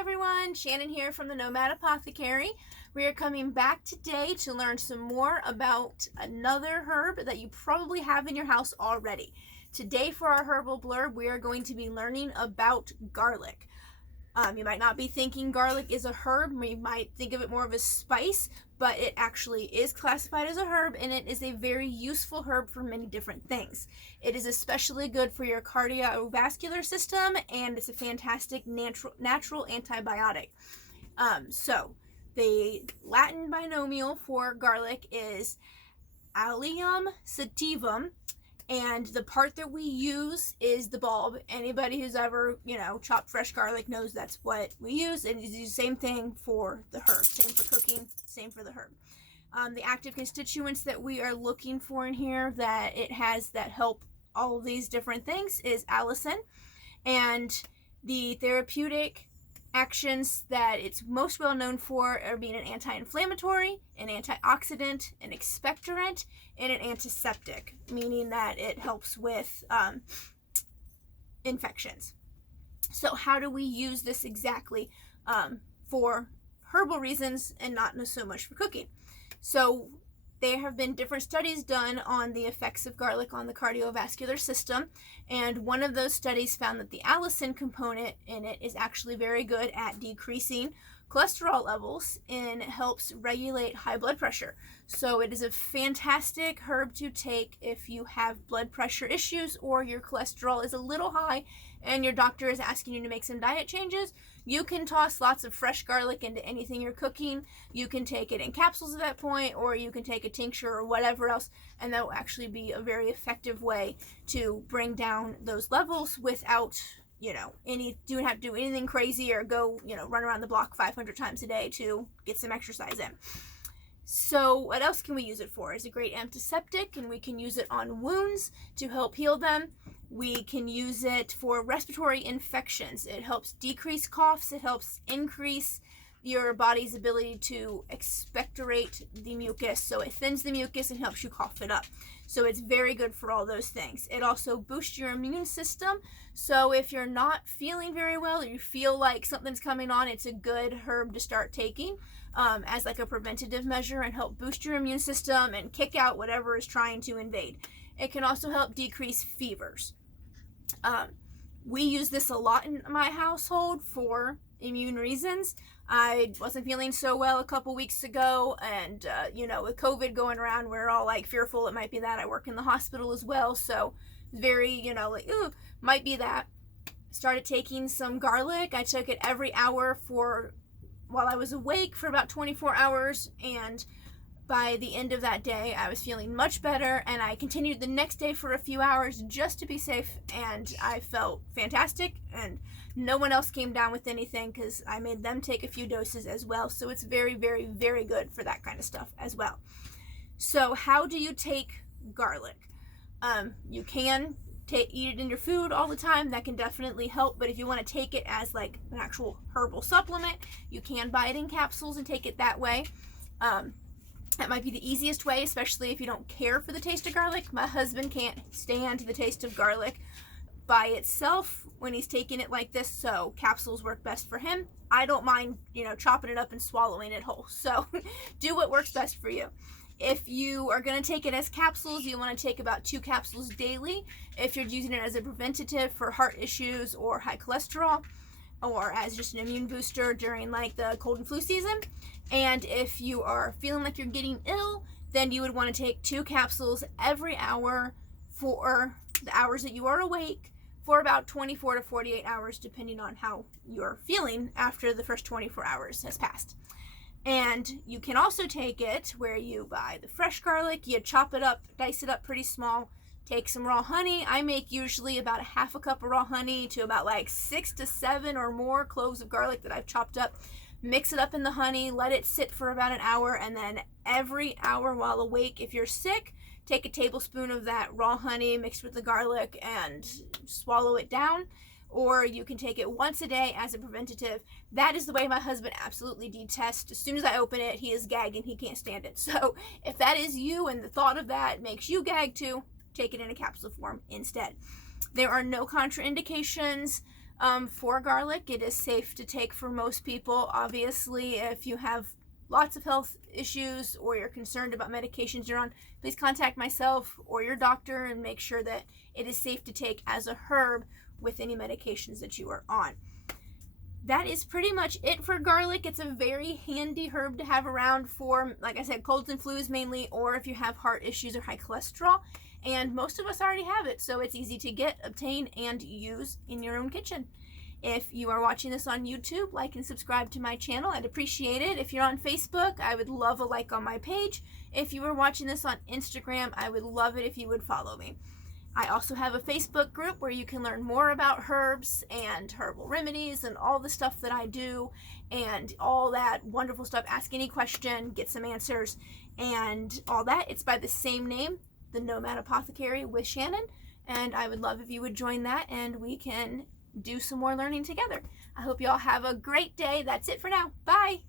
everyone, Shannon here from the Nomad Apothecary. We are coming back today to learn some more about another herb that you probably have in your house already. Today for our herbal blurb, we are going to be learning about garlic. You might not be thinking garlic is a herb, you might think of it more of a spice, but it actually is classified as a herb, and it is a very useful herb for many different things. It is especially good for your cardiovascular system, and it's a fantastic natural antibiotic. So the Latin binomial for garlic is Allium sativum, and the part that we use is the bulb. Anybody who's ever, chopped fresh garlic knows that's what we use, and it's the same thing for the herb. Same for cooking, same for the herb. The active constituents that we are looking for in here that it has that help all of these different things is allicin, and the therapeutic actions that it's most well known for are being an anti-inflammatory, an antioxidant, an expectorant, and an antiseptic, meaning that it helps with infections. So how do we use this exactly for herbal reasons and not so much for cooking? So there have been different studies done on the effects of garlic on the cardiovascular system, and one of those studies found that the allicin component in it is actually very good at decreasing cholesterol levels and helps regulate high blood pressure. So it is a fantastic herb to take if you have blood pressure issues or your cholesterol is a little high and your doctor is asking you to make some diet changes. You can toss lots of fresh garlic into anything you're cooking. You can take it in capsules at that point, or you can take a tincture or whatever else, and that will actually be a very effective way to bring down those levels without don't have to do anything crazy or go, run around the block 500 times a day to get some exercise in. So what else can we use it for? It's a great antiseptic, and we can use it on wounds to help heal them. We can use it for respiratory infections. It helps decrease coughs. It helps increase your body's ability to expectorate the mucus. So it thins the mucus and helps you cough it up. So it's very good for all those things. It also boosts your immune system. So if you're not feeling very well or you feel like something's coming on, it's a good herb to start taking as like a preventative measure and help boost your immune system and kick out whatever is trying to invade. It can also help decrease fevers. We use this a lot in my household for immune reasons. I wasn't feeling so well a couple weeks ago, and with COVID going around, we're all like fearful it might be that. I work in the hospital as well, so very, might be that. Started taking some garlic. I took it every hour while I was awake for about 24 hours, and by the end of that day, I was feeling much better, and I continued the next day for a few hours just to be safe, and I felt fantastic, and no one else came down with anything because I made them take a few doses as well. So it's very, very, very good for that kind of stuff as well. So how do you take garlic? You can eat it in your food all the time. That can definitely help, but if you want to take it as like an actual herbal supplement, you can buy it in capsules and take it that way. That might be the easiest way, especially if you don't care for the taste of garlic. My husband can't stand the taste of garlic by itself when he's taking it like this, so capsules work best for him. I don't mind, chopping it up and swallowing it whole. So do what works best for you. If you are going to take it as capsules, you want to take about 2 capsules daily. If you're using it as a preventative for heart issues or high cholesterol, or as just an immune booster during like the cold and flu season. And if you are feeling like you're getting ill, then you would want to take 2 capsules every hour for the hours that you are awake for about 24 to 48 hours, depending on how you're feeling after the first 24 hours has passed. And you can also take it where you buy the fresh garlic, you chop it up, dice it up pretty small, take some raw honey. I make usually about a half a cup of raw honey to about like 6 to 7 or more cloves of garlic that I've chopped up. Mix it up in the honey, let it sit for about an hour, and then every hour while awake, if you're sick, take a tablespoon of that raw honey mixed with the garlic and swallow it down. Or you can take it once a day as a preventative. That is the way my husband absolutely detests. As soon as I open it, he is gagging. He can't stand it. So if that is you and the thought of that makes you gag too, take it in a capsule form instead. There are no contraindications For garlic, it is safe to take for most people. Obviously, if you have lots of health issues or you're concerned about medications you're on, please contact myself or your doctor and make sure that it is safe to take as a herb with any medications that you are on. That is pretty much it for garlic. It's a very handy herb to have around for, like I said, colds and flus mainly, or if you have heart issues or high cholesterol. And most of us already have it, so it's easy to get, obtain, and use in your own kitchen. If you are watching this on YouTube, like and subscribe to my channel. I'd appreciate it. If you're on Facebook, I would love a like on my page. If you are watching this on Instagram, I would love it if you would follow me. I also have a Facebook group where you can learn more about herbs and herbal remedies and all the stuff that I do and all that wonderful stuff. Ask any question, get some answers, and all that. It's by the same name, The Nomad Apothecary with Shannon, and I would love if you would join that and we can do some more learning together. I hope you all have a great day. That's it for now. Bye.